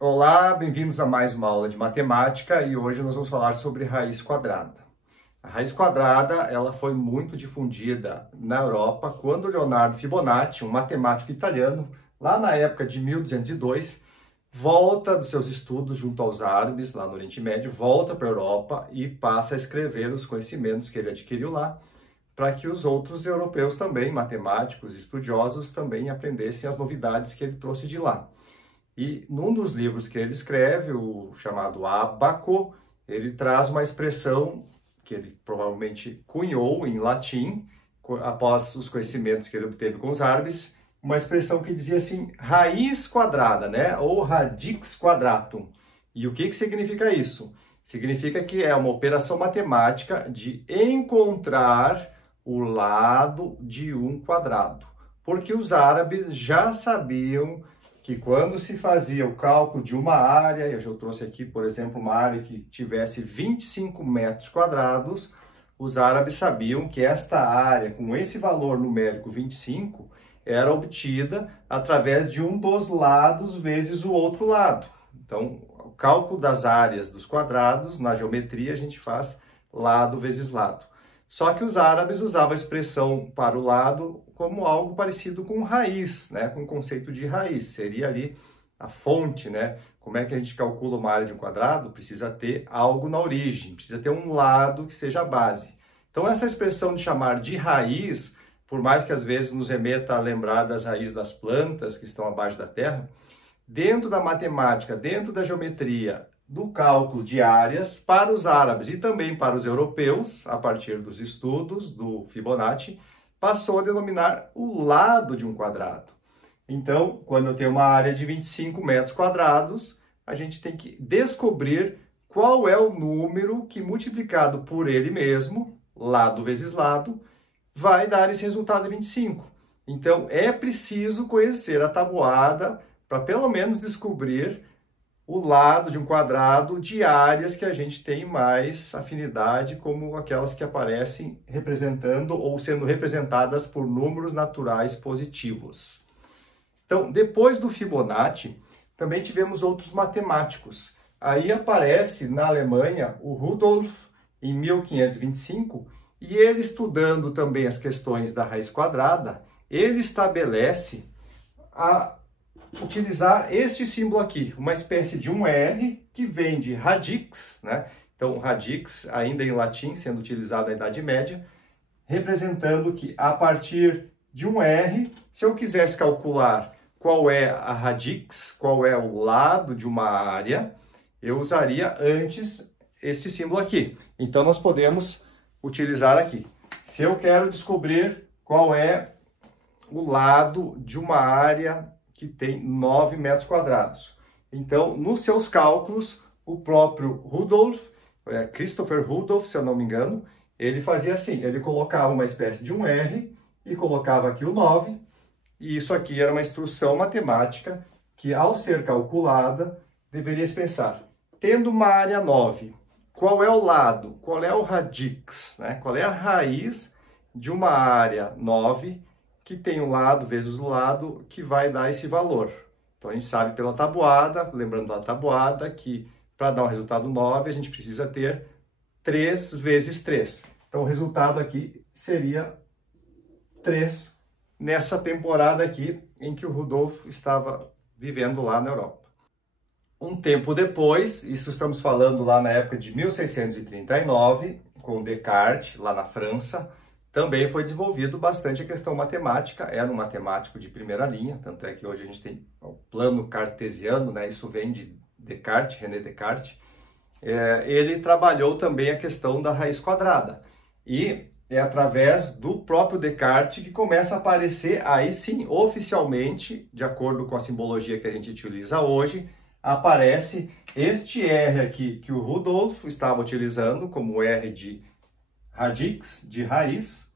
Olá, bem-vindos a mais uma aula de matemática e hoje nós vamos falar sobre raiz quadrada. A raiz quadrada, ela foi muito difundida na Europa quando Leonardo Fibonacci, um matemático italiano, lá na época de 1202, volta dos seus estudos junto aos árabes, lá no Oriente Médio, volta para a Europa e passa a escrever os conhecimentos que ele adquiriu lá, para que os outros europeus também, matemáticos, estudiosos, também aprendessem as novidades que ele trouxe de lá. E num dos livros que ele escreve, o chamado Abaco, ele traz uma expressão que ele provavelmente cunhou em latim, após os conhecimentos que ele obteve com os árabes, uma expressão que dizia assim, raiz quadrada, né? Ou radix quadratum. E o que significa isso? Significa que é uma operação matemática de encontrar o lado de um quadrado. Porque os árabes já sabiam que quando se fazia o cálculo de uma área, eu trouxe aqui, por exemplo, uma área que tivesse 25 metros quadrados, os árabes sabiam que esta área, com esse valor numérico 25, era obtida através de um dos lados vezes o outro lado. Então, o cálculo das áreas dos quadrados, na geometria, a gente faz lado vezes lado. Só que os árabes usavam a expressão para o lado como algo parecido com raiz, né? Com o conceito de raiz. Seria ali a fonte, né? Como é que a gente calcula uma área de um quadrado? Precisa ter algo na origem, precisa ter um lado que seja a base. Então, essa expressão de chamar de raiz, por mais que às vezes nos remeta a lembrar das raízes das plantas que estão abaixo da terra, dentro da matemática, dentro da geometria, do cálculo de áreas para os árabes e também para os europeus, a partir dos estudos do Fibonacci, passou a denominar o lado de um quadrado. Então, quando eu tenho uma área de 25 metros quadrados, a gente tem que descobrir qual é o número que, multiplicado por ele mesmo, lado vezes lado, vai dar esse resultado de 25. Então, é preciso conhecer a tabuada para pelo menos descobrir o lado de um quadrado de áreas que a gente tem mais afinidade, como aquelas que aparecem representando ou sendo representadas por números naturais positivos. Então, depois do Fibonacci, também tivemos outros matemáticos. Aí aparece na Alemanha o Rudolf, em 1525, e ele estudando também as questões da raiz quadrada, ele estabelece utilizar este símbolo aqui, uma espécie de um R que vem de radix, né? Então, radix, ainda em latim, sendo utilizado na Idade Média, representando que a partir de um R, se eu quisesse calcular qual é a radix, qual é o lado de uma área, eu usaria antes este símbolo aqui. Então, nós podemos utilizar aqui. Se eu quero descobrir qual é o lado de uma área que tem 9 metros quadrados. Então, nos seus cálculos, o próprio Rudolf, Christopher Rudolf, se eu não me engano, ele fazia assim, ele colocava uma espécie de um R e colocava aqui o 9, e isso aqui era uma instrução matemática que, ao ser calculada, deveria se pensar, tendo uma área 9, qual é o lado, qual é o radix, né? Qual é a raiz de uma área 9 que tem um lado vezes o lado que vai dar esse valor. Então, a gente sabe pela tabuada, lembrando da tabuada, que para dar um resultado 9, a gente precisa ter 3 vezes 3. Então, o resultado aqui seria 3 nessa temporada aqui em que o Rudolf estava vivendo lá na Europa. Um tempo depois, isso estamos falando lá na época de 1639, com Descartes, lá na França, também foi desenvolvido bastante a questão matemática, era um matemático de primeira linha, tanto é que hoje a gente tem o plano cartesiano, né? Isso vem de Descartes, René Descartes. Ele trabalhou também a questão da raiz quadrada. E é através do próprio Descartes que começa a aparecer, aí sim, oficialmente, de acordo com a simbologia que a gente utiliza hoje, aparece este R aqui que o Rudolf estava utilizando como R de radix, de raiz,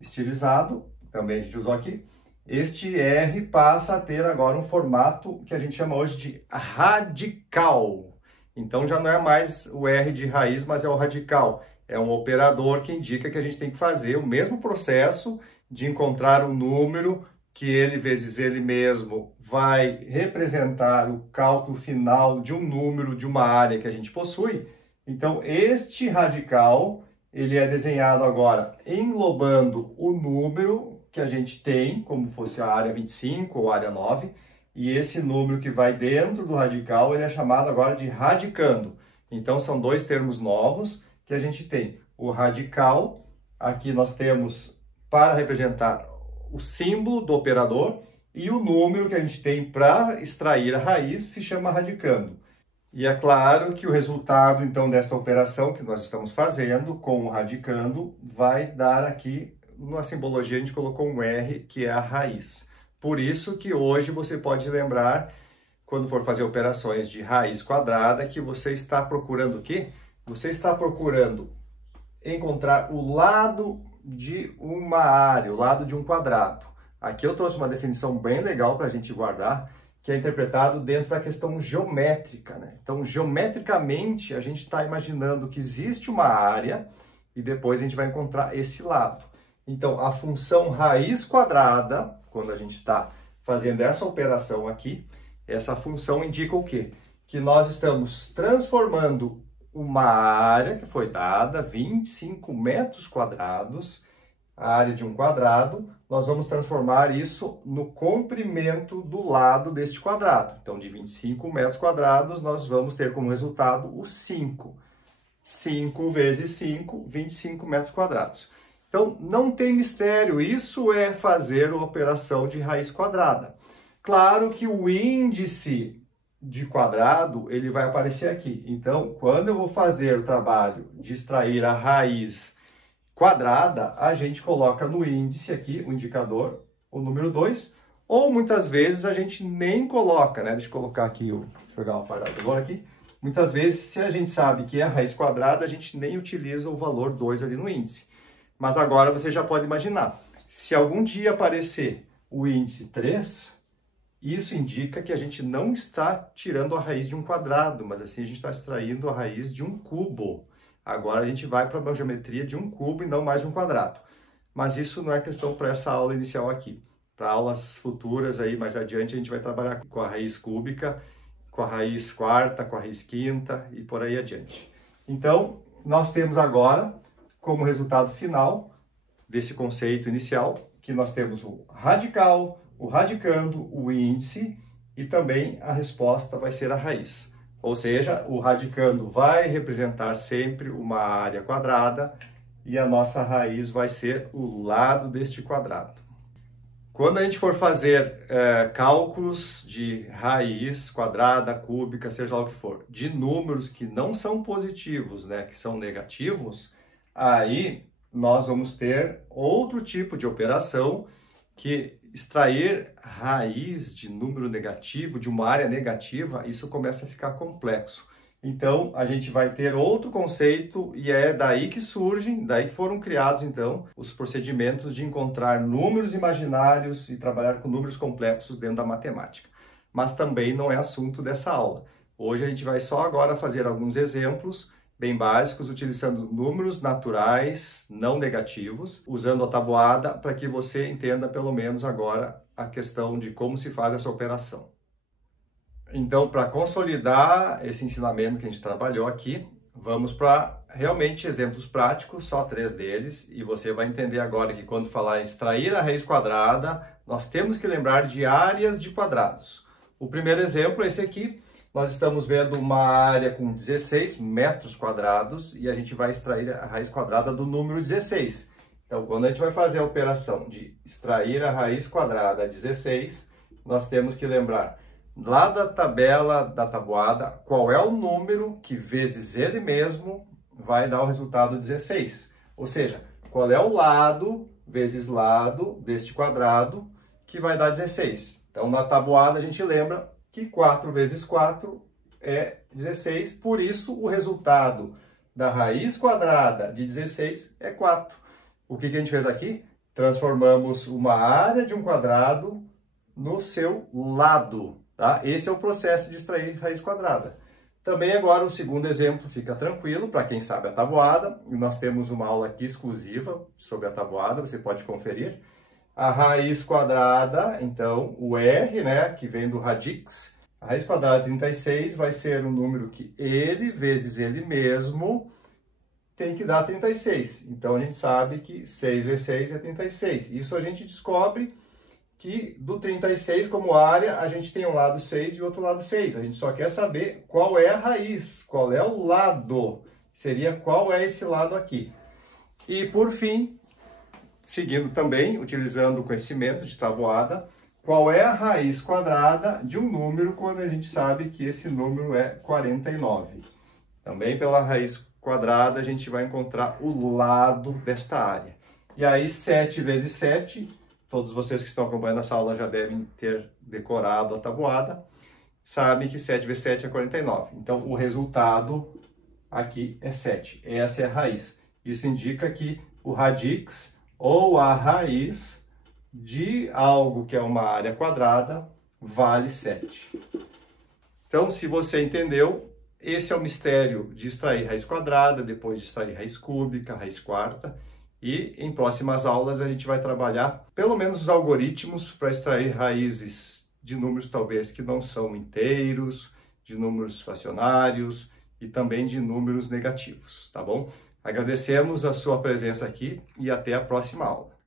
estilizado, também a gente usou aqui. Este R passa a ter agora um formato que a gente chama hoje de radical. Então já não é mais o R de raiz, mas é o radical. É um operador que indica que a gente tem que fazer o mesmo processo de encontrar um número que ele vezes ele mesmo vai representar o cálculo final de um número de uma área que a gente possui. Então, este radical, ele é desenhado agora englobando o número que a gente tem, como fosse a área 25 ou a área 9, e esse número que vai dentro do radical, ele é chamado agora de radicando. Então, são dois termos novos que a gente tem. O radical, aqui nós temos para representar o símbolo do operador, e o número que a gente tem para extrair a raiz se chama radicando. E é claro que o resultado, então, desta operação que nós estamos fazendo com o radicando vai dar aqui, na simbologia a gente colocou um R, que é a raiz. Por isso que hoje você pode lembrar, quando for fazer operações de raiz quadrada, que você está procurando o quê? Você está procurando encontrar o lado de uma área, o lado de um quadrado. Aqui eu trouxe uma definição bem legal para a gente guardar, que é interpretado dentro da questão geométrica, né? Então, geometricamente, a gente está imaginando que existe uma área e depois a gente vai encontrar esse lado. Então, a função raiz quadrada, quando a gente está fazendo essa operação aqui, essa função indica o quê? Que nós estamos transformando uma área que foi dada, 25 metros quadrados, a área de um quadrado, nós vamos transformar isso no comprimento do lado deste quadrado. Então, de 25 metros quadrados, nós vamos ter como resultado o 5. 5 vezes 5, 25 metros quadrados. Então, não tem mistério, isso é fazer a operação de raiz quadrada. Claro que o índice de quadrado, ele vai aparecer aqui. Então, quando eu vou fazer o trabalho de extrair a raiz quadrada, a gente coloca no índice aqui, o indicador, o número 2, ou muitas vezes a gente nem coloca, né? Deixa eu colocar aqui, deixa eu pegar uma parada agora aqui. Muitas vezes, se a gente sabe que é a raiz quadrada, a gente nem utiliza o valor 2 ali no índice. Mas agora você já pode imaginar, se algum dia aparecer o índice 3, isso indica que a gente não está tirando a raiz de um quadrado, mas assim a gente está extraindo a raiz de um cubo. Agora a gente vai para uma geometria de um cubo e não mais de um quadrado. Mas isso não é questão para essa aula inicial aqui. Para aulas futuras aí, mais adiante, a gente vai trabalhar com a raiz cúbica, com a raiz quarta, com a raiz quinta e por aí adiante. Então, nós temos agora, como resultado final desse conceito inicial, que nós temos o radical, o radicando, o índice e também a resposta vai ser a raiz. Ou seja, o radicando vai representar sempre uma área quadrada e a nossa raiz vai ser o lado deste quadrado. Quando a gente for fazer cálculos de raiz quadrada, cúbica, seja lá o que for, de números que não são positivos, né, que são negativos, aí nós vamos ter outro tipo de operação que extrair raiz de número negativo, de uma área negativa, isso começa a ficar complexo. Então, a gente vai ter outro conceito e é daí que surgem, daí que foram criados, então, os procedimentos de encontrar números imaginários e trabalhar com números complexos dentro da matemática. Mas também não é assunto dessa aula. Hoje a gente vai só agora fazer alguns exemplos bem básicos, utilizando números naturais, não negativos, usando a tabuada para que você entenda pelo menos agora a questão de como se faz essa operação. Então, para consolidar esse ensinamento que a gente trabalhou aqui, vamos para realmente exemplos práticos, só 3 deles, e você vai entender agora que quando falar em extrair a raiz quadrada, nós temos que lembrar de áreas de quadrados. O primeiro exemplo é esse aqui. Nós estamos vendo uma área com 16 metros quadrados e a gente vai extrair a raiz quadrada do número 16. Então, quando a gente vai fazer a operação de extrair a raiz quadrada 16, nós temos que lembrar lá da tabela da tabuada qual é o número que vezes ele mesmo vai dar o resultado 16. Ou seja, qual é o lado vezes lado deste quadrado que vai dar 16. Então, na tabuada a gente lembra que 4 vezes 4 é 16, por isso o resultado da raiz quadrada de 16 é 4. O que a gente fez aqui? Transformamos uma área de um quadrado no seu lado, tá? Esse é o processo de extrair raiz quadrada. Também agora o segundo exemplo, fica tranquilo, para quem sabe a tabuada, e nós temos uma aula aqui exclusiva sobre a tabuada, você pode conferir. a raiz quadrada, então, o R, né, que vem do radix, a raiz quadrada de 36 vai ser um número que ele vezes ele mesmo tem que dar 36. Então, a gente sabe que 6 vezes 6 é 36. Isso a gente descobre que do 36 como área, a gente tem um lado 6 e outro lado 6. A gente só quer saber qual é a raiz, qual é o lado. Seria qual é esse lado aqui. E, por fim, seguindo também, utilizando o conhecimento de tabuada, qual é a raiz quadrada de um número quando a gente sabe que esse número é 49. Também pela raiz quadrada a gente vai encontrar o lado desta área. E aí 7 vezes 7, todos vocês que estão acompanhando essa aula já devem ter decorado a tabuada, sabem que 7 vezes 7 é 49. Então o resultado aqui é 7. Essa é a raiz. Isso indica que o radix ou a raiz de algo que é uma área quadrada vale 7. Então, se você entendeu, esse é o mistério de extrair raiz quadrada, depois de extrair raiz cúbica, raiz quarta. E em próximas aulas a gente vai trabalhar pelo menos os algoritmos para extrair raízes de números talvez que não são inteiros, de números fracionários e também de números negativos, tá bom? Agradecemos a sua presença aqui e até a próxima aula.